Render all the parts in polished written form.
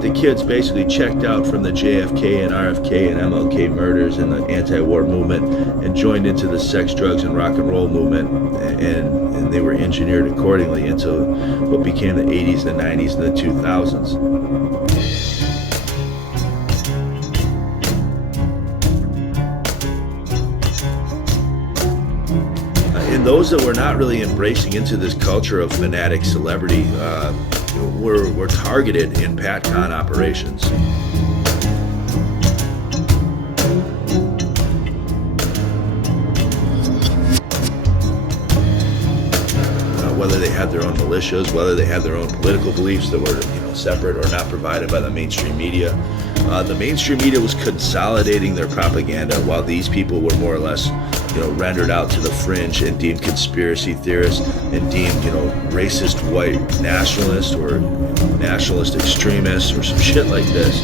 The kids basically checked out from the JFK and RFK and MLK murders and the anti-war movement and joined into the sex, drugs, and rock and roll movement, and they were engineered accordingly into what became the 80s, the 90s, and the 2000s. And those that were not really embracing into this culture of fanatic celebrity were targeted in PATCON operations. Whether they had their own militias, whether they had their own political beliefs that were, separate or not provided by the mainstream media. The mainstream media was consolidating their propaganda, while these people were more or less, rendered out to the fringe and deemed conspiracy theorists and deemed, racist white nationalists or nationalist extremists or some shit like this.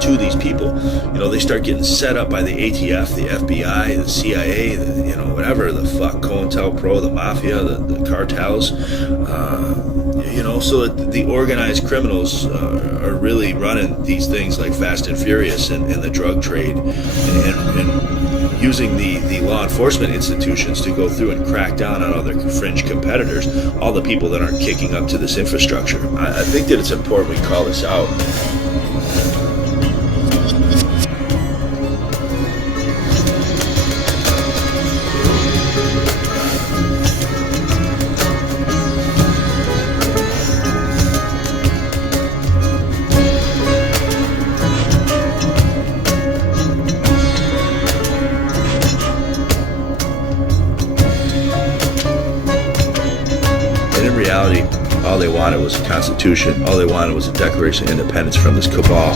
To these people, they start getting set up by the ATF, the FBI, the CIA, whatever the fuck, COINTELPRO, the mafia, the cartels, so that the organized criminals are really running these things like Fast and Furious and the drug trade, and using the law enforcement institutions to go through and crack down on other fringe competitors, all the people that aren't kicking up to this infrastructure. I think that it's important we call this out. All they wanted was a constitution. All they wanted was a Declaration of Independence from this cabal.